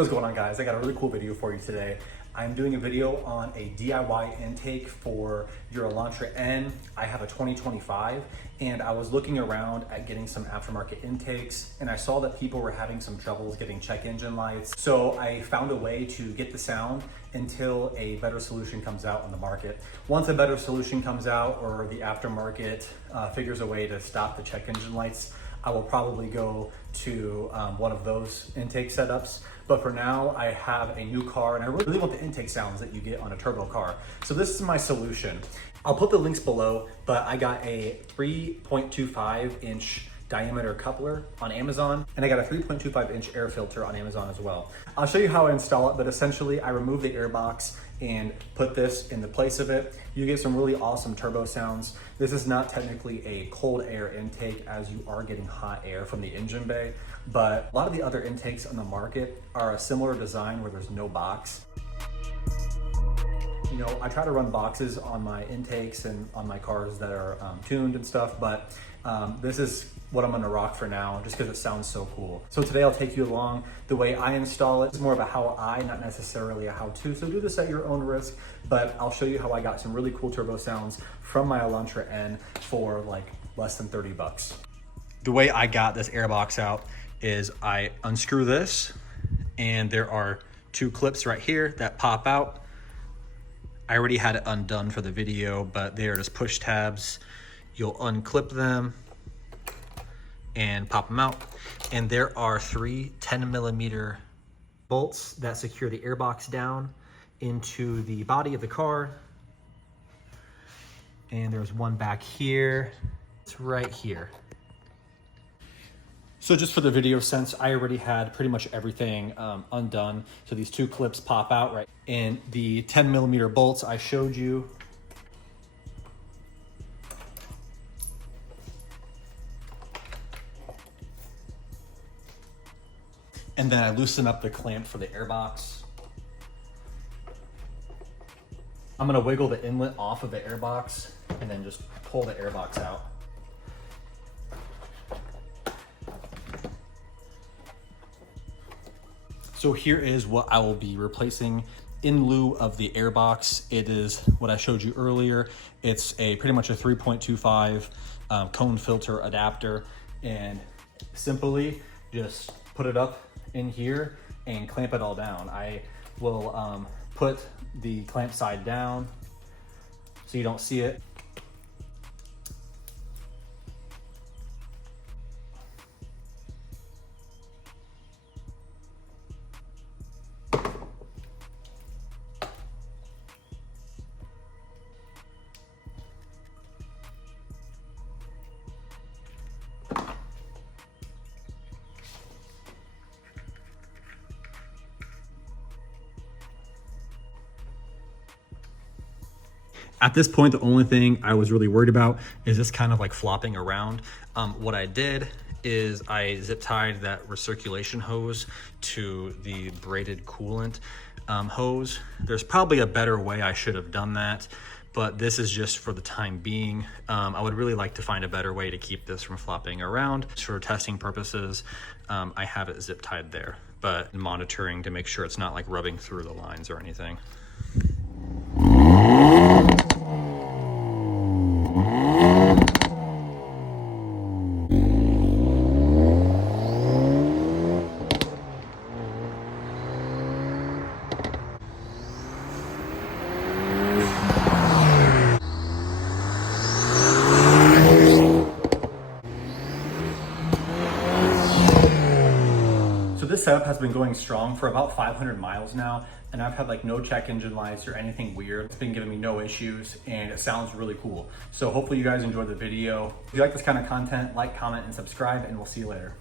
What is going on, guys? I got a really cool video for you today. I'm doing a video on a DIY intake for your Elantra N. I have a 2025 and I was looking around at getting some aftermarket intakes and I saw that people were having some troubles getting check engine lights. So I found a way to get the sound until a better solution comes out on the market. Once a better solution comes out or the aftermarket figures a way to stop the check engine lights, I will probably go to one of those intake setups. But for now, I have a new car and I really want the intake sounds that you get on a turbo car. So this is my solution. I'll put the links below, but I got a 3.25 inch diameter coupler on Amazon, and I got a 3.25 inch air filter on Amazon as well. I'll show you how I install it, but essentially I remove the airbox and put this in the place of it. You get some really awesome turbo sounds. This is not technically a cold air intake as you are getting hot air from the engine bay, but a lot of the other intakes on the market are a similar design where there's no box. You know, I try to run boxes on my intakes and on my cars that are tuned and stuff, but this is what I'm gonna rock for now, just because it sounds so cool. So today I'll take you along the way I install it. It's more of a how I, not necessarily a how-to, so do this at your own risk, but I'll show you how I got some really cool turbo sounds from my Elantra N for like less than 30 bucks. The way I got this airbox out is I unscrew this, and there are two clips right here that pop out. I already had it undone for the video, but they are just push tabs. You'll unclip them and pop them out. And there are three 10mm bolts that secure the airbox down into the body of the car. And there's one back here. It's right here. So just for the video sense, I already had pretty much everything undone. So these two clips pop out, right? And the 10mm bolts I showed you, and then I loosen up the clamp for the airbox. I'm gonna wiggle the inlet off of the airbox and then just pull the airbox out. So here is what I will be replacing in lieu of the airbox. It is what I showed you earlier. It's pretty much a 3.25 cone filter adapter, and simply just put it up in here and clamp it all down. I will put the clamp side down so you don't see it. At this point, the only thing I was really worried about is this kind of like flopping around. What I did is I zip tied that recirculation hose to the braided coolant hose. There's probably a better way I should have done that, but this is just for the time being. I would really like to find a better way to keep this from flopping around. For testing purposes, I have it zip tied there, but monitoring to make sure it's not like rubbing through the lines or anything. So this setup has been going strong for about 500 miles now, and I've had like no check engine lights or anything weird. It's been giving me no issues and it sounds really cool. So hopefully you guys enjoyed the video. If you like this kind of content, like, comment, and subscribe, and we'll see you later.